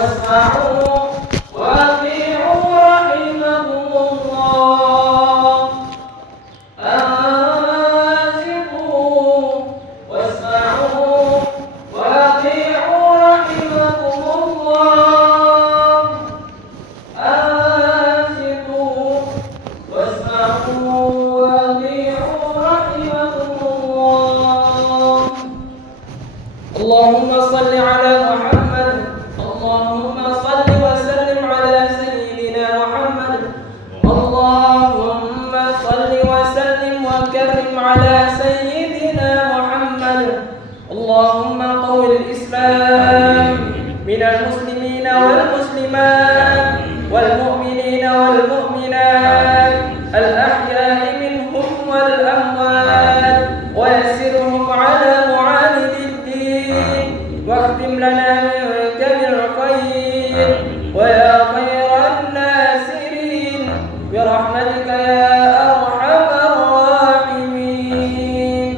واسمعوا وأطيعوا رحمكم الله. أنصتوا واسمعوا وأطيعوا رحمكم الله. أنصتوا واسمعوا وأطيعوا رحمكم الله. اللهم صل على محمد. اللهم صل وسلم على سيدنا محمد. اللهم صل وسلم وكرم على سيدنا محمد. اللهم قو الإسلام من المسلمين والمسلمات والمؤمنين والمؤمنات الأحياء منهم والأموات ويسرهم على معاند الدين واختم لنا منك بالخير ويا خير الناصرين برحمتك يا أرحم الراحمين.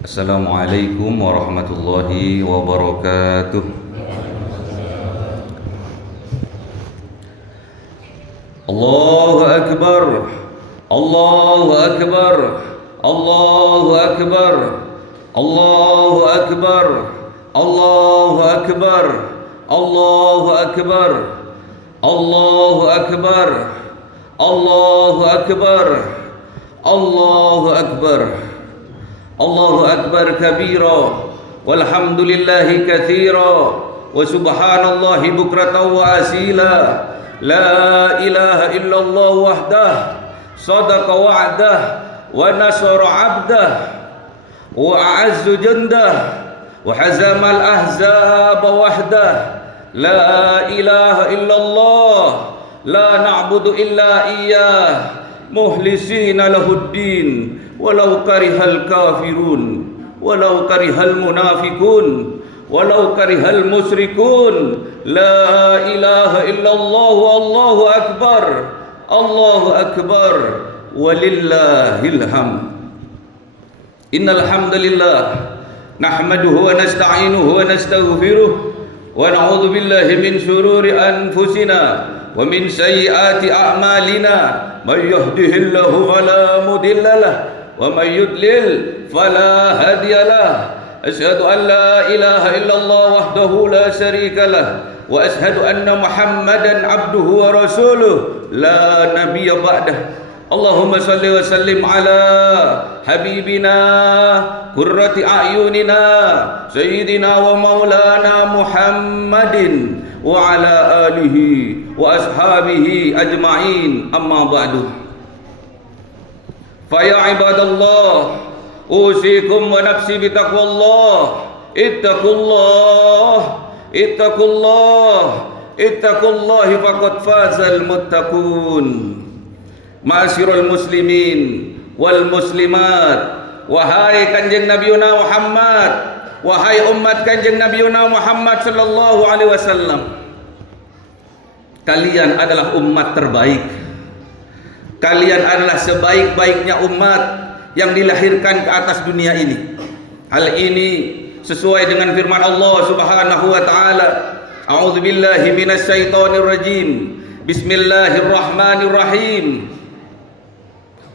Assalamualaikum warahmatullahi wabarakatuh. Allahu Akbar, Allahu Akbar, Allahu Akbar, Allahu Akbar, Allahu Akbar, Allahu Akbar, Allahu Akbar, Allahu Akbar, Allahu Akbar. Allahu Akbar kabira walhamdulillahi katsira wa subhanallahi bukratan wa asila. La ilaha illallah wahdah sadaqa wa'dah wa nasara 'abdah wa a'azza jundah wa hazamal ahzab wahdah. La ilaha illallah la na'budu illa iyyah mukhlisina lahuddin walau karihal kafirun walau karihal munafikun walau karihal musyrikun. La ilaha illallah wallahu akbar, Allahu akbar walillahil hamd. Innal hamdalillah nahmaduhu wa nasta'inuhu wa nastaghfiruh wa na'udzu billahi min shururi anfusina wa min sayyiati a'malina. May yahdihillahu fala mudilla lahu wa may yudlil fala hadiya lahu. Asyhadu an la ilaha illallah wahdahu la syarika lah wa asyhadu anna Muhammadan abduhu wa rasuluh la nabiyya ba'dah. Allahumma salli wa sallim ala habibina qurrati a'yunina sayyidina wa maulana Muhammadin wa ala alihi wa ashabihi ajma'in. Amma ba'du. Fa ya ibadallah usikum wa nafsi bitaqwallah. Ittaqullah, ittaqullah, ittaqullahi faqad fazal muttaqun. Ma'asyiral muslimin wal muslimat, wahai kanjeng Nabiuna Muhammad, wahai umat kanjeng Nabiuna Muhammad sallallahu alaihi wasallam, kalian adalah umat terbaik. Kalian adalah sebaik-baiknya umat yang dilahirkan ke atas dunia ini. Hal ini sesuai dengan firman Allah Subhanahu wa taala. A'udzu billahi minasy syaithanir rajim. Bismillahirrahmanirrahim.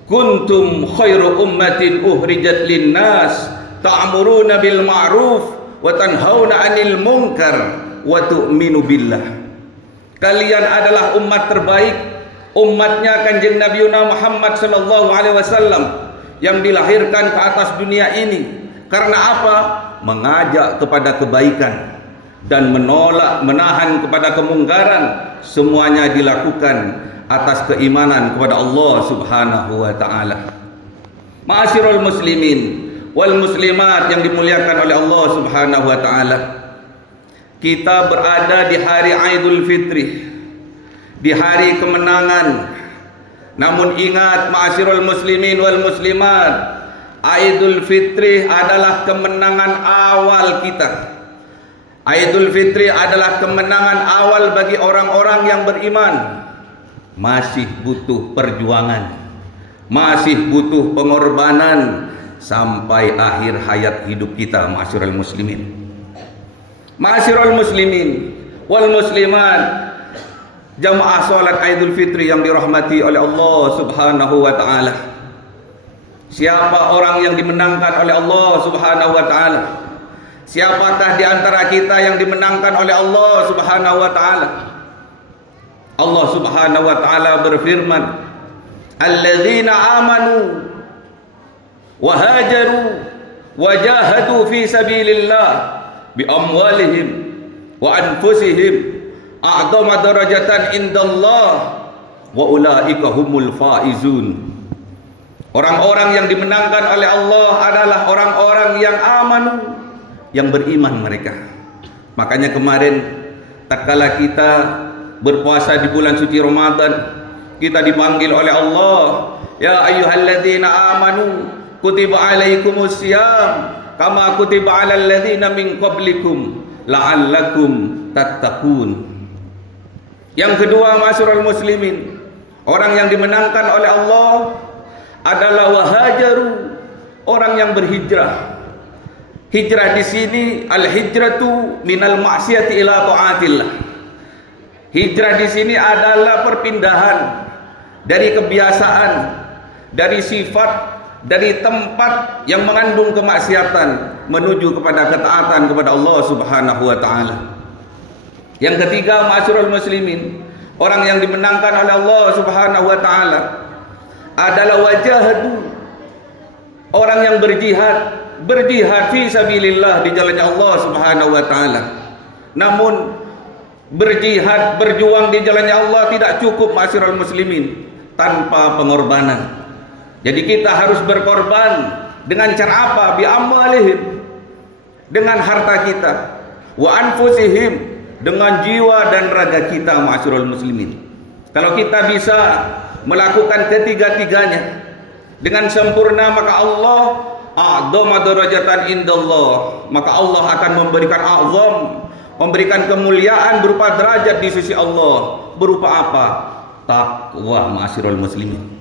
Kuntum khairu ummatin ukhrijat linnas ta'muruna bil ma'ruf wa tanhauna 'anil munkar wa tu'minu billah. Kalian adalah umat terbaik, umatnya kanjeng Nabiuna Muhammad sallallahu alaihi wasallam yang dilahirkan ke atas dunia ini. Karena apa? Mengajak kepada kebaikan dan menolak, menahan kepada kemungkaran. Semuanya dilakukan atas keimanan kepada Allah Subhanahu wa taala. Ma'asyiral muslimin wal muslimat yang dimuliakan oleh Allah Subhanahu wa taala. Kita berada di hari Aidul Fitri, di hari kemenangan. Namun ingat ma'asyiral muslimin wal muslimat, Aidul Fitri adalah kemenangan awal kita. Aidul Fitri adalah kemenangan awal bagi orang-orang yang beriman. Masih butuh perjuangan, masih butuh pengorbanan sampai akhir hayat hidup kita, ma'asyiral muslimin. Ma'asyiral muslimin wal muslimat, jamaah salat Idul Fitri yang dirahmati oleh Allah Subhanahu wa taala. Siapa orang yang dimenangkan oleh Allah Subhanahu wa taala? Siapakah di antara kita yang dimenangkan oleh Allah Subhanahu wa taala? Allah Subhanahu wa taala berfirman, "Alladzina amanu wa hajaru wa jahadu fi sabilillah bi amwalihim wa anfusihim a'dhama darajatan indallah wa ulaika humul faizun." Orang-orang yang dimenangkan oleh Allah adalah orang-orang yang amanu, yang beriman mereka. Makanya kemarin tatkala kita berpuasa di bulan suci Ramadan, kita dipanggil oleh Allah, ya ayyuhalladzina amanu kutiba alaikumus syiyam kama kutiba alal ladzina min qablikum la'allakum tattaqun. Yang kedua, ma'asyiral muslimin, orang yang dimenangkan oleh Allah adalah wahajaru, orang yang berhijrah. Hijrah di sini al-hijratu minal maksiati ila taatillah. Hijrah di sini adalah perpindahan dari kebiasaan, dari sifat, dari tempat yang mengandung kemaksiatan menuju kepada ketaatan kepada Allah Subhanahu wa taala. Yang ketiga, ma'asyiral muslimin, orang yang dimenangkan oleh Allah Subhanahu wa taala adalah wajahadu, orang yang berjihad fi sabilillah, di jalannya Allah Subhanahu wa taala. Namun berjihad, berjuang di jalannya Allah tidak cukup, ma'asyiral muslimin, tanpa pengorbanan. Jadi kita harus berkorban dengan cara apa? Bi amwalihim, dengan harta kita, wa anfusihim, dengan jiwa dan raga kita, ma'asyiral muslimin. Kalau kita bisa melakukan ketiga-tiganya dengan sempurna, maka Allah a'dhama darajatan indallah, maka Allah akan memberikan a'zam, memberikan kemuliaan berupa derajat di sisi Allah. Berupa apa? Takwa, ma'asyiral muslimin.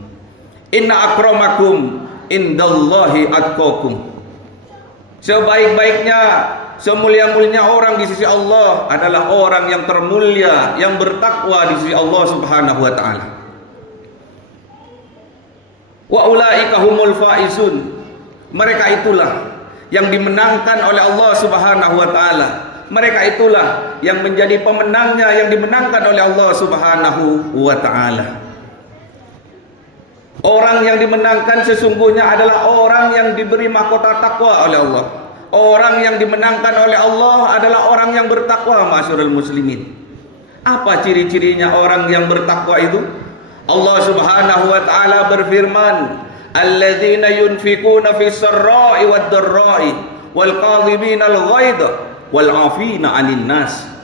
Inna akramakum indallahi atqakum. Sebaik-baiknya, semulia-mulianya orang di sisi Allah adalah orang yang termulia, yang bertakwa di sisi Allah Subhanahu wa taala. Wa ulaika humul faizun. Mereka itulah yang dimenangkan oleh Allah Subhanahu wa taala. Mereka itulah yang menjadi pemenangnya, yang dimenangkan oleh Allah Subhanahu wa taala. Orang yang dimenangkan sesungguhnya adalah orang yang diberi mahkota takwa oleh Allah. Orang yang dimenangkan oleh Allah adalah orang yang bertakwa, ma'asyiral muslimin. Apa ciri-cirinya orang yang bertakwa itu? Allah Subhanahu wa taala berfirman, "Alladzina yunfikuna fis sarra'i wad dharra'i wal kadhiminal ghaidha wal 'afina 'anil nas."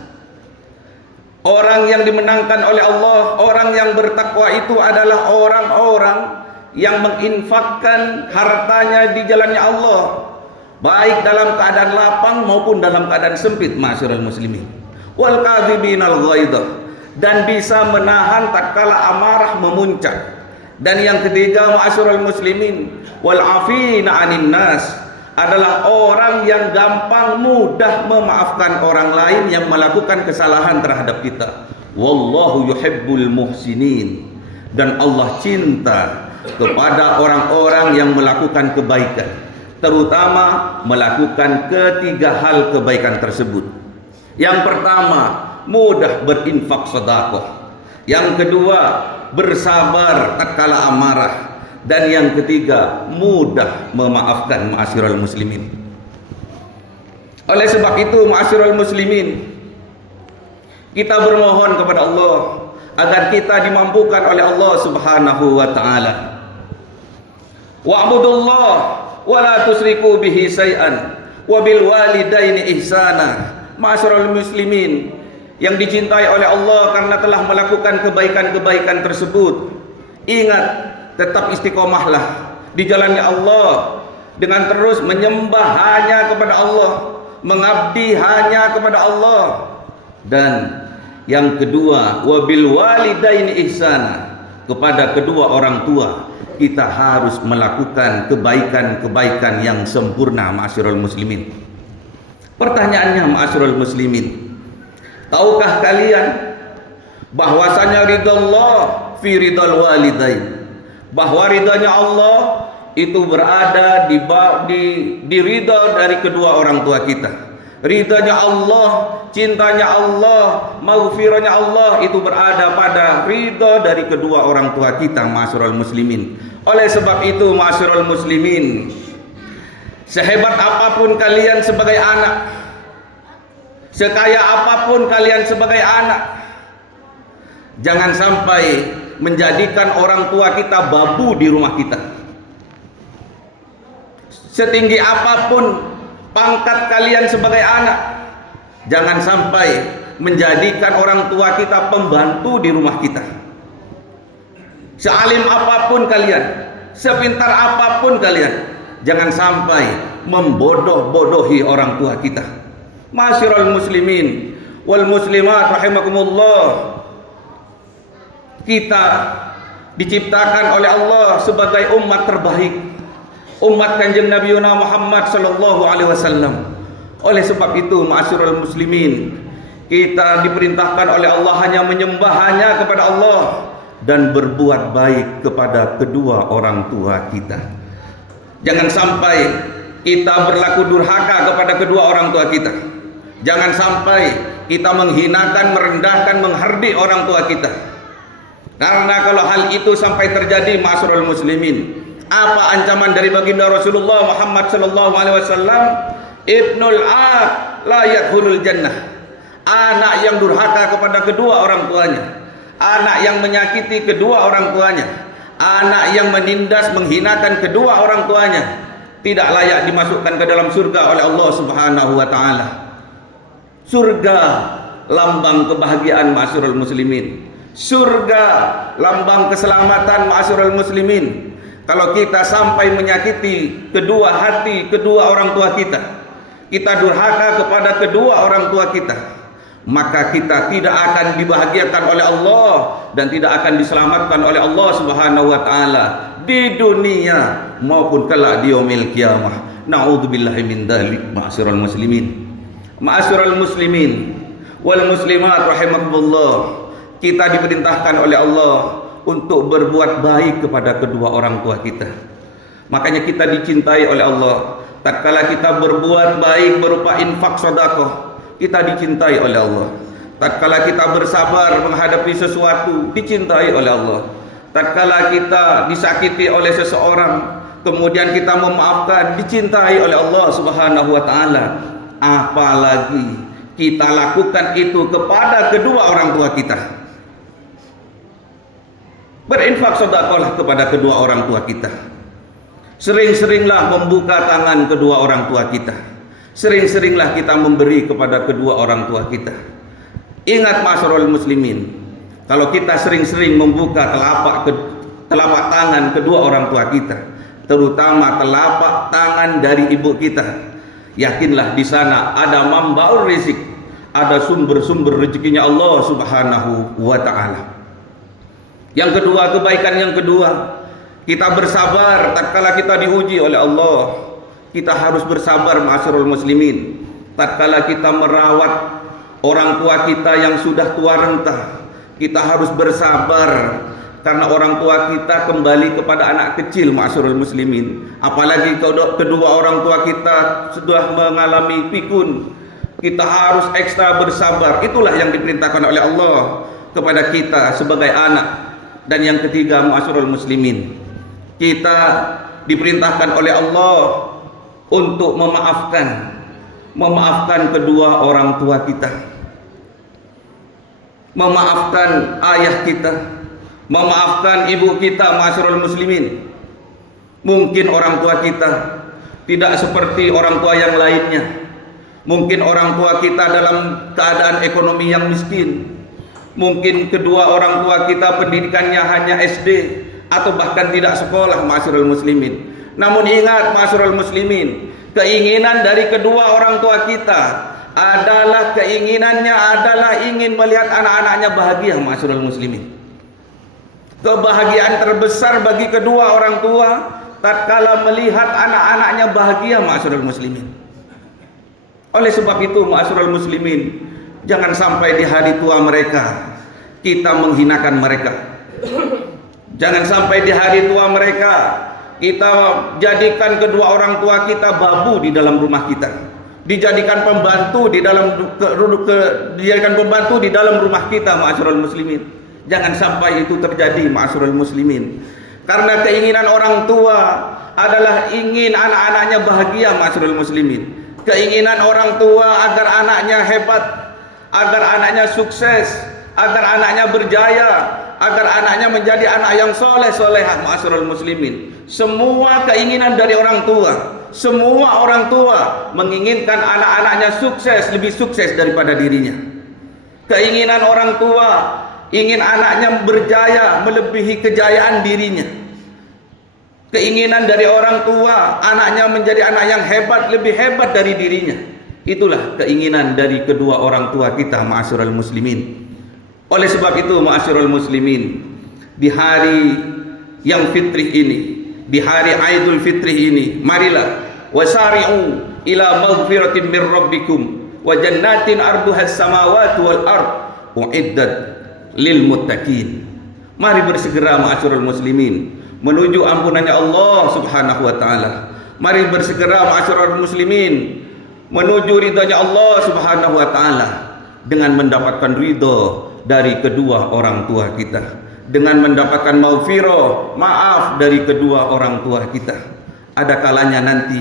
Orang yang dimenangkan oleh Allah, orang yang bertakwa itu adalah orang-orang yang menginfakkan hartanya di jalannya Allah, baik dalam keadaan lapang maupun dalam keadaan sempit, ma'asyiral muslimin. Wal kadhiminal ghaidha, dan bisa menahan tatkala amarah memuncak. Dan yang ketiga, ma'asyiral muslimin, wal 'afina 'anil nas, adalah orang yang gampang mudah memaafkan orang lain yang melakukan kesalahan terhadap kita. Wallahu yuhibbul muhsinin, dan Allah cinta kepada orang-orang yang melakukan kebaikan, terutama melakukan ketiga hal kebaikan tersebut. Yang pertama, mudah berinfak sedekah. Yang kedua, bersabar tatkala amarah. Dan yang ketiga, mudah memaafkan, ma'asyiral muslimin. Oleh sebab itu, ma'asyiral muslimin, kita bermohon kepada Allah agar kita dimampukan oleh Allah Subhanahu wa taala. Wa'budullah wa la tusyriku bihi syai'an wa bil walidaini ihsana. Ma'asyiral muslimin yang dicintai oleh Allah karena telah melakukan kebaikan-kebaikan tersebut, ingat, tetap istiqomahlah di jalannya Allah dengan terus menyembah hanya kepada Allah, mengabdi hanya kepada Allah. Dan yang kedua, wabil walidaini ihsana, kepada kedua orang tua kita harus melakukan kebaikan-kebaikan yang sempurna, ma'asyiral muslimin. Pertanyaannya, ma'asyiral muslimin, Tahukah kalian bahwasanya ridha Allah fi ridal walidain, bahwa ridhanya Allah itu berada di ridha dari kedua orang tua kita. Ridhanya Allah, cintanya Allah, maghfirahnya Allah itu berada pada ridha dari kedua orang tua kita, ma'asyiral muslimin. Oleh sebab itu, ma'asyiral muslimin, sehebat apapun kalian sebagai anak, sekaya apapun kalian sebagai anak, jangan sampai menjadikan orang tua kita babu di rumah kita. Setinggi apapun pangkat kalian sebagai anak, jangan sampai menjadikan orang tua kita pembantu di rumah kita. Sealim apapun kalian, sepintar apapun kalian, jangan sampai membodoh-bodohi orang tua kita. Ma'asyiral muslimin wal muslimat rahimakumullah, kita diciptakan oleh Allah sebagai umat terbaik, umat Kanjeng Nabi Muhammad sallallahu alaihi wasallam. Oleh sebab itu, ma'asyiral muslimin, kita diperintahkan oleh Allah hanya menyembah hanya kepada Allah dan berbuat baik kepada kedua orang tua kita. Jangan sampai kita berlaku durhaka kepada kedua orang tua kita. Jangan sampai kita menghinakan, merendahkan, menghardik orang tua kita. Karena kalau hal itu sampai terjadi, ma'asyiral muslimin, apa ancaman dari baginda Rasulullah Muhammad sallallahu alaihi wasallam? Ibnul aq la yadkhulul jannah. Anak yang durhaka kepada kedua orang tuanya, anak yang menyakiti kedua orang tuanya, anak yang menindas, menghinakan kedua orang tuanya, tidak layak dimasukkan ke dalam surga oleh Allah Subhanahu wa taala. Surga lambang kebahagiaan, ma'asyiral muslimin. Surga lambang keselamatan, ma'asyiral muslimin. Kalau kita sampai menyakiti kedua hati kedua orang tua kita, kita durhaka kepada kedua orang tua kita, maka kita tidak akan dibahagiakan oleh Allah dan tidak akan diselamatkan oleh Allah Subhanahu wa taala di dunia maupun kelak di yaumil qiyamah. Nauzubillahi min dzalik, ma'asyiral muslimin. Ma'asyiral muslimin wal muslimat rahimakumullah, kita diperintahkan oleh Allah untuk berbuat baik kepada kedua orang tua kita. Makanya kita dicintai oleh Allah. Tatkala kita berbuat baik berupa infak sedekah, kita dicintai oleh Allah. Tatkala kita bersabar menghadapi sesuatu, dicintai oleh Allah. Tatkala kita disakiti oleh seseorang, kemudian kita memaafkan, dicintai oleh Allah Subhanahu wa taala. Apalagi kita lakukan itu kepada kedua orang tua kita. Berinfak sedekahlah kepada kedua orang tua kita. Sering-seringlah membuka tangan kedua orang tua kita. Sering-seringlah kita memberi kepada kedua orang tua kita. Ingat, ma'asyiral muslimin, kalau kita sering-sering membuka telapak tangan kedua orang tua kita, terutama telapak tangan dari ibu kita, yakinlah di sana ada mambaul rizq, ada sumber-sumber rezekinya Allah Subhanahu wa taala. Yang kedua, kebaikan yang kedua, kita bersabar tatkala kita diuji oleh Allah. Kita harus bersabar, ma'asyiral muslimin, tatkala kita merawat orang tua kita yang sudah tua renta. Kita harus bersabar karena orang tua kita kembali kepada anak kecil, ma'asyiral muslimin. Apalagi kedua orang tua kita sudah mengalami pikun, kita harus ekstra bersabar. Itulah yang diperintahkan oleh Allah kepada kita sebagai anak. Dan yang ketiga, ma'asyiral muslimin, kita diperintahkan oleh Allah untuk memaafkan kedua orang tua kita, memaafkan ayah kita, memaafkan ibu kita, ma'asyiral muslimin. Mungkin orang tua kita tidak seperti orang tua yang lainnya. Mungkin orang tua kita dalam keadaan ekonomi yang miskin. Mungkin kedua orang tua kita pendidikannya hanya SD atau bahkan tidak sekolah, ma'asyiral muslimin. Namun ingat, ma'asyiral muslimin, keinginan dari kedua orang tua kita adalah ingin melihat anak-anaknya bahagia, ma'asyiral muslimin. Kebahagiaan terbesar bagi kedua orang tua tatkala melihat anak-anaknya bahagia, ma'asyiral muslimin. Oleh sebab itu, ma'asyiral muslimin, Jangan sampai di hari tua mereka kita menghinakan mereka. Jangan sampai di hari tua mereka kita jadikan kedua orang tua kita babu di dalam rumah kita, dijadikan pembantu di dalam rumah kita, ma'asyiral muslimin. Jangan sampai itu terjadi, ma'asyiral muslimin. Karena keinginan orang tua adalah ingin anak-anaknya bahagia, ma'asyiral muslimin. Keinginan orang tua agar anaknya hebat, agar anaknya sukses, agar anaknya berjaya, agar anaknya menjadi anak yang soleh-solehah, ma'asyiral muslimin. Semua keinginan dari orang tua, semua orang tua menginginkan anak-anaknya sukses, lebih sukses daripada dirinya. Keinginan orang tua ingin anaknya berjaya melebihi kejayaan dirinya. Keinginan dari orang tua anaknya menjadi anak yang hebat, lebih hebat dari dirinya. Itulah keinginan dari kedua orang tua kita, ma'asyiral muslimin. Oleh sebab itu, ma'asyiral muslimin, di hari yang fitrih ini, di hari Aidul Fitri ini, marilah wasari'u ila maghfiratin min rabbikum wa jannatin arduhas samawati wal ard uiddat lil muttaqin. Mari bersegera, ma'asyiral muslimin, menuju ampunannya Allah Subhanahu wa taala. Mari bersegera, ma'asyiral muslimin, menuju ridhanya Allah Subhanahu wa taala dengan mendapatkan ridho dari kedua orang tua kita, dengan mendapatkan maghfirah, maaf dari kedua orang tua kita. Ada kalanya nanti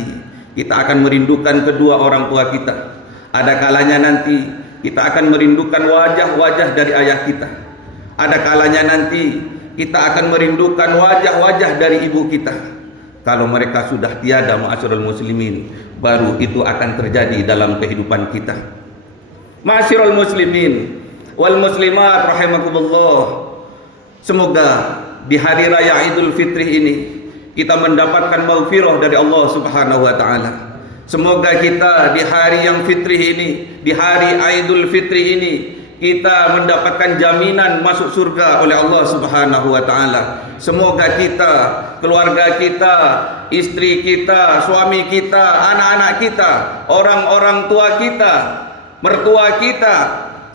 kita akan merindukan kedua orang tua kita. Ada kalanya nanti kita akan merindukan wajah-wajah dari ayah kita. Ada kalanya nanti kita akan merindukan wajah-wajah dari ibu kita. Kalau mereka sudah tiada, ma'asyiral muslimin, baru itu akan terjadi dalam kehidupan kita. Ma'asyiral muslimin wal muslimat rahimakumullah. Semoga di hari raya Idul Fitri ini kita mendapatkan maghfirah dari Allah Subhanahu wa taala. Semoga kita di hari yang fitrih ini, di hari Idul Fitri ini, kita mendapatkan jaminan masuk surga oleh Allah Subhanahu wa taala. Semoga kita, keluarga kita, istri kita, suami kita, anak-anak kita, orang-orang tua kita, mertua kita,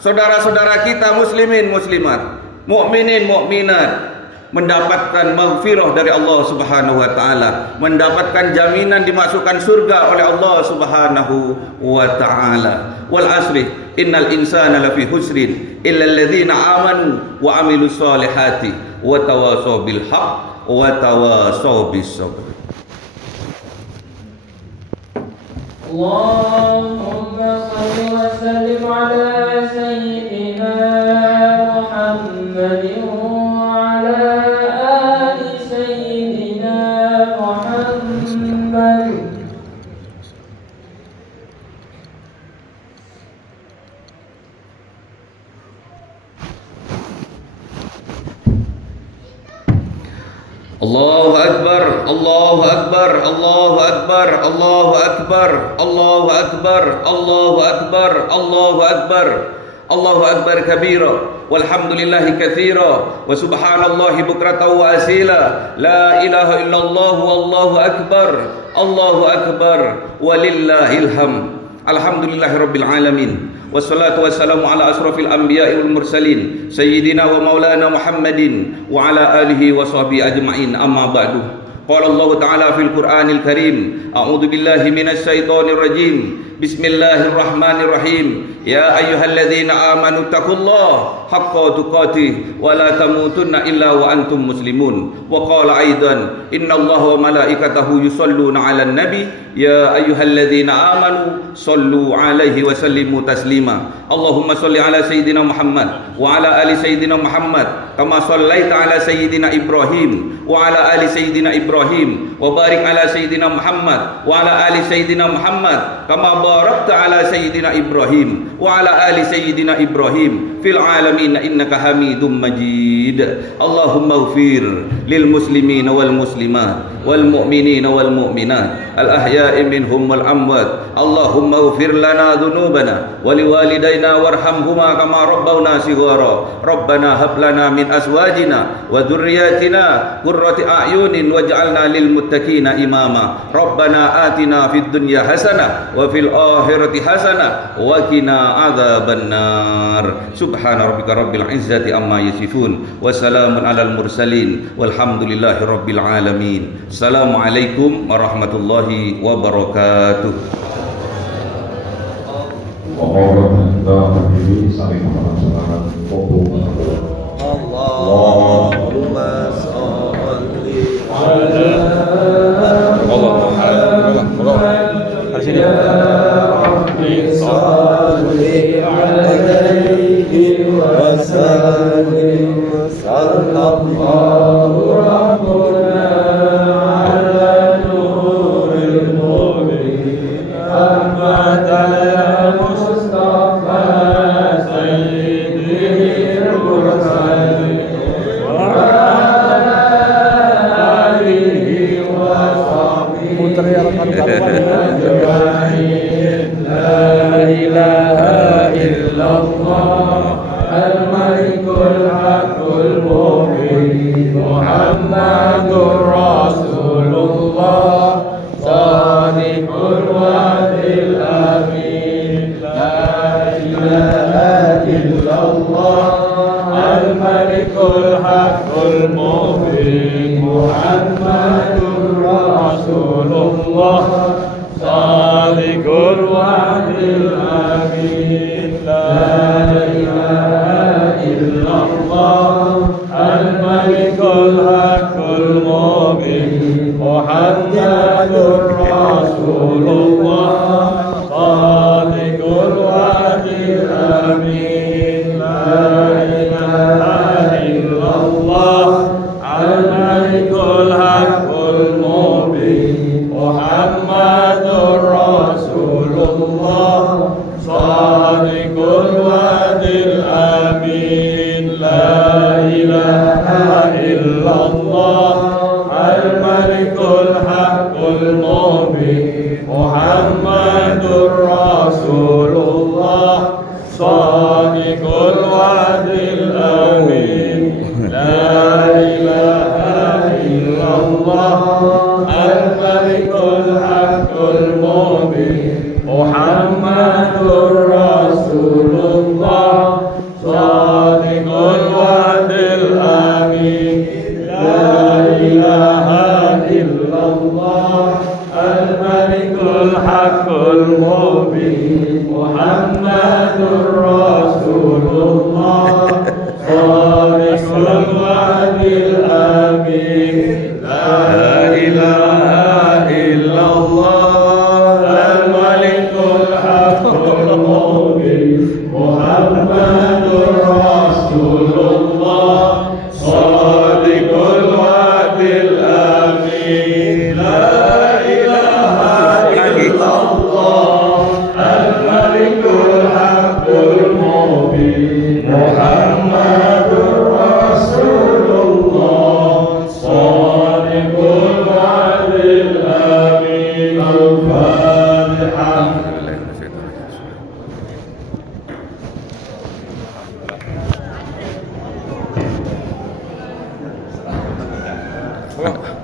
saudara-saudara kita muslimin muslimat, mukminin mukminat mendapatkan maghfirah dari Allah Subhanahu wa taala, mendapatkan jaminan dimasukkan surga oleh Allah Subhanahu wa taala. Wal asri innal insana lafi husrin illa alladhina amanu wa amilus solihati wa tawasaw bil haqq wa tawasaw bis sabr. Allahumma shalli wa sallim ala sayyidina Muhammadin wa ala ali sayyidina Muhammad. Allahu akbar, Allahu akbar, Allahu akbar, Allahu akbar, Allahu akbar, Allahu akbar, Allahu akbar, Allahu akbar kabira, walhamdulillahi katsira, wa subhanallahi bukratan wa asila, la ilaha illallah wallahu akbar, Allahu akbar, walillahil hamd. Alhamdulillahirabbil alamin. Wassalatu wassalamu ala asrafil anbiya'i wal mursalin sayyidina wa maulana Muhammadin wa ala alihi wa sahbihi ajma'in. Amma ba'du. Qala Allah ta'ala fil Qur'anil Karim, a'udzu billahi minasy syaithanir rajim. Bismillahirrahmanirrahim. Ya ayyuhalladzina amanu taqullaha haqqa tuqatih wa la tamutunna illa wa antum muslimun. Wa qala aidan, innallaha wa malaikatahu yusholluna 'alan nabi ya ayyuhalladzina amanu shallu 'alaihi wa sallimu taslima. Allahumma shalli 'ala sayyidina Muhammad wa 'ala ali sayyidina Muhammad kama shallaita 'ala sayyidina Ibrahim wa 'ala ali sayyidina Ibrahim wa barik 'ala sayyidina Muhammad wa 'ala ali sayyidina Muhammad kama barakta 'ala sayyidina Ibrahim wa 'ala ali sayyidina Ibrahim fil 'alamin innaka Hamidum Majid. Allahumma ighfir lil muslimina wal muslimat wal mu'minina wal mu'minat al ahya'i minhum wal amwat Allahumma ighfir lana dhunubana wa liwalidayna warhamhuma kama rabbawna shighara. Rabbana hab lana min azwajina wa dhurriyyatina qurrata a'yunin waj'alna lil muttaqina imama. Rabbana atina fid dunya hasanah wa fil akhirati hasanah wa qina adzabannar. Subhana rabbika rabbil izzati amma yasifun wa salamun alal mursalin walhamdulillahi rabbil alamin. Assalamualaikum warahmatullahi wabarakatuh. Mohon kita berdiri saling melaksanakan foto. Allahumma sholli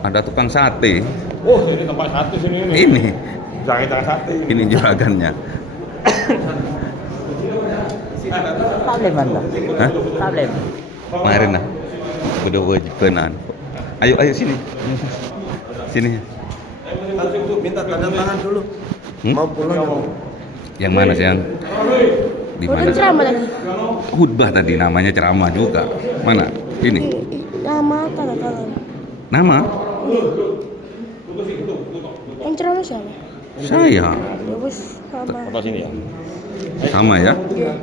Ada tukang sate. Oh, ini tempat sate sini ini. Ini. Jangan sate. Ini juragannya. Tablet mana? Hah? Tablet. Kemarin lah. Udah wajibanan. Ayo sini. Sini. Minta tanda tangan dulu. Mau pulang. Yang mana sih yang? Di mana? ceramah lagi. Khutbah tadi namanya ceramah juga. Mana? Ini. Nama tanda tangan. Nama? Yang ceramah siapa? Saya. Ya bos sama. Apa sini ya? Sama ya? Iya.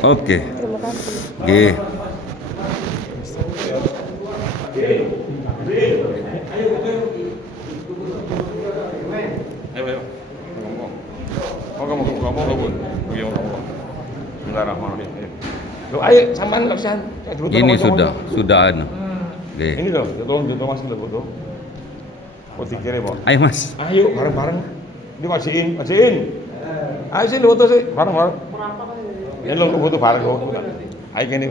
Oke. Terima kasih. Oke. Ayo. Ngomong pun. Ngomong. Bismillahirrahmanirrahim. Lo ayo sampean laksanakan. Ini sudah anu. Oke. Ini loh, tolong Mas foto. Putih kiri, Pak. Ayo Mas. Ayo bareng-bareng. Ini majiin. Ayo sini foto sih, bareng-bareng. Ini lo foto bareng kok. Ayo gini.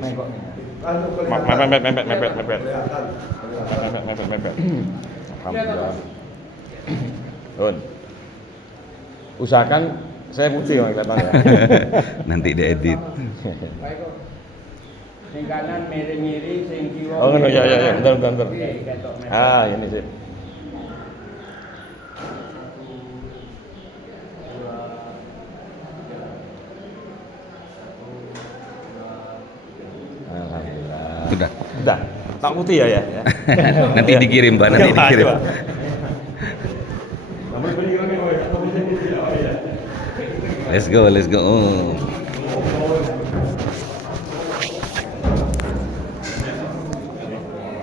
Mepet. Alhamdulillah. Don. Usahakan saya putih yang kelihatan ya. Nanti diedit. Sing kanan miring-miring, sing kiwa. Oh, ngono ya, bentar. Ah, ini sih. Alhamdulillah. Udah. Tak putih ya. Nanti dikirim Pak, nanti dikirim. Let's go.